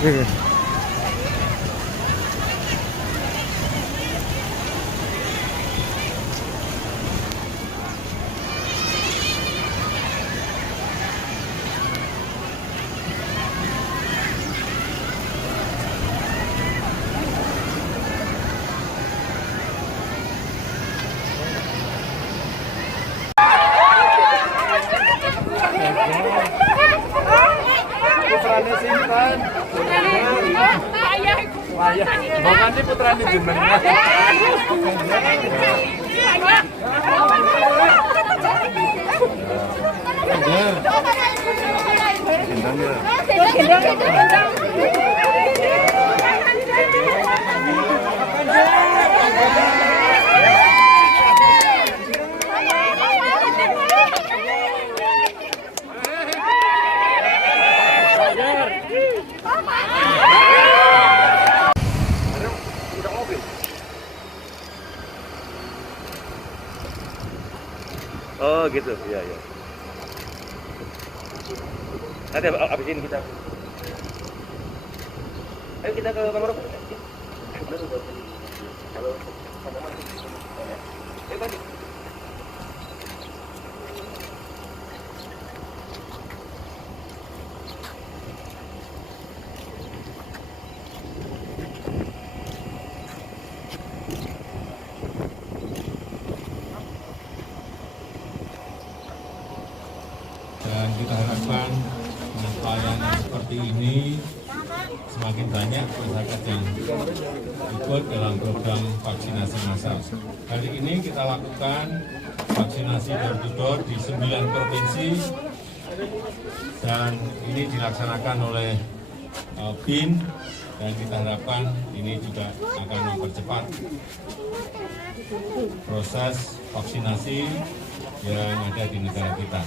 Iya. Putrane sinten? Wayah. Bangane putrane jenengan. Oh gitu, iya iya. Nanti abis ini kita. Ayo kita ke kamar. Halo. Ayo tadi. Dan kita harapkan dengan pelayanan seperti ini semakin banyak masyarakat yang ikut dalam program vaksinasi massal. Kali ini kita lakukan vaksinasi door to door di 9 provinsi dan ini dilaksanakan oleh BIN dan kita harapkan ini juga akan mempercepat proses vaksinasi yang ada di negara kita.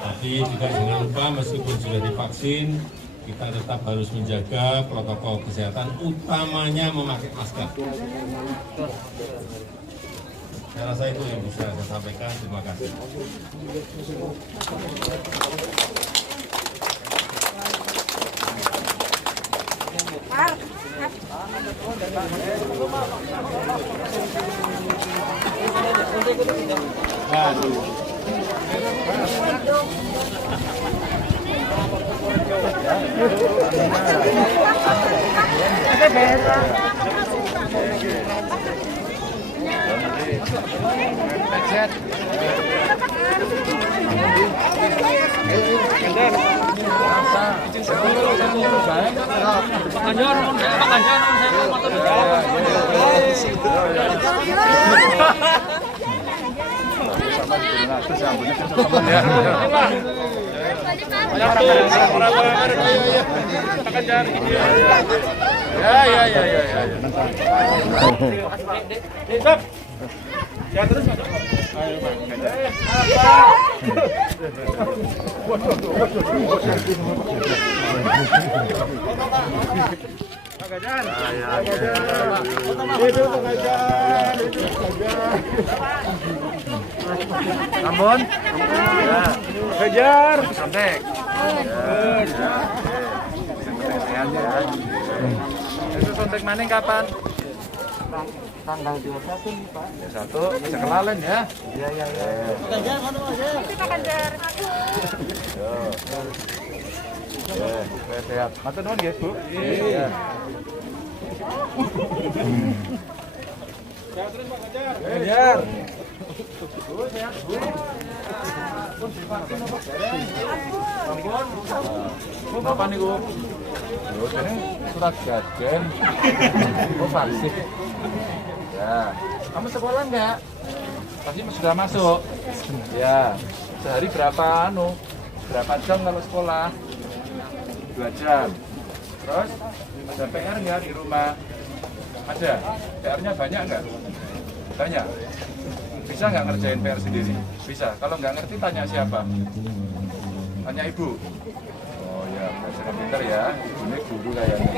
Tapi juga jangan lupa meskipun sudah divaksin, kita tetap harus menjaga protokol kesehatan, utamanya memakai masker. Saya rasa itu yang bisa saya sampaikan. Terima kasih. Ambon. Kejar. Santai. Itu kontak maning kapan? Tanggal 21 nih Pak. 21 bisa kelalen ya. Iya iya iya. Sehat. Matur nuwun nggih, Bu. Iya. Sehat terus Pak Ganjar. Ganjar. Bu, sehat, Bu. Apa nih, Bu? Ini surat gajen. Oh, vaksin. Ya. Kamu sekolah enggak? Pasti sudah masuk. Ya. Sehari berapa berapa jam kalau sekolah? 2 jam. Terus ada PR nggak di rumah? Ada. PR-nya banyak nggak? Banyak. Bisa nggak ngerjain PR sendiri? Bisa. Kalau nggak ngerti tanya siapa? Tanya ibu. Oh ya, belajar pintar ya. Ini guru kayaknya.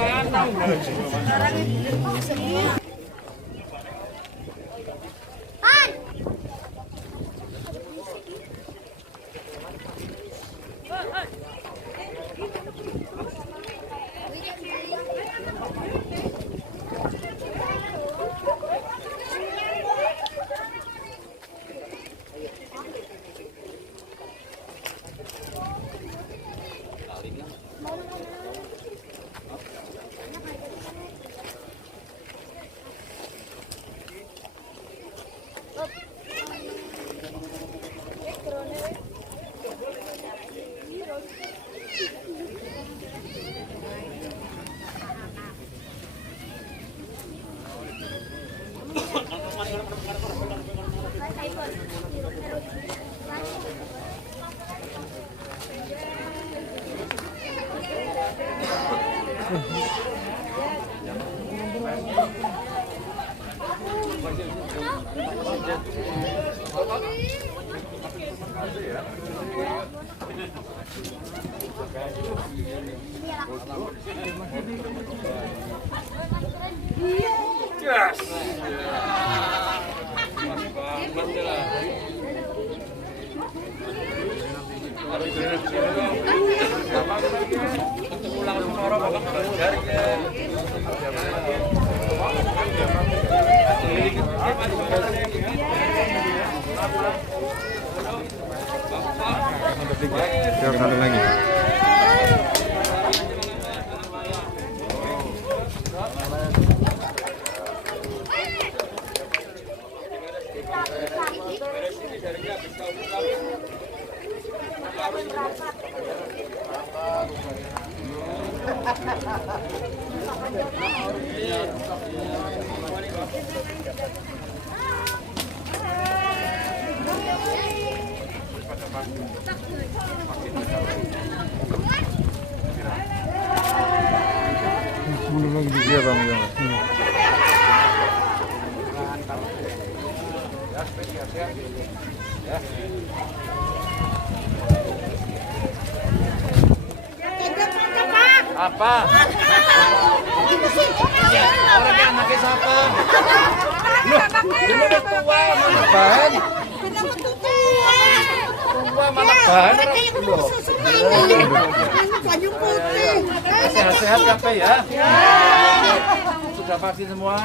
Satu lagi. Mundur lagi dia bang, Apa? Orang yang anaknya siapa? Ini udah tua, mana bahan? Tua, mana bahan? Sehat-sehat sampai ya? Sudah vaksin semua?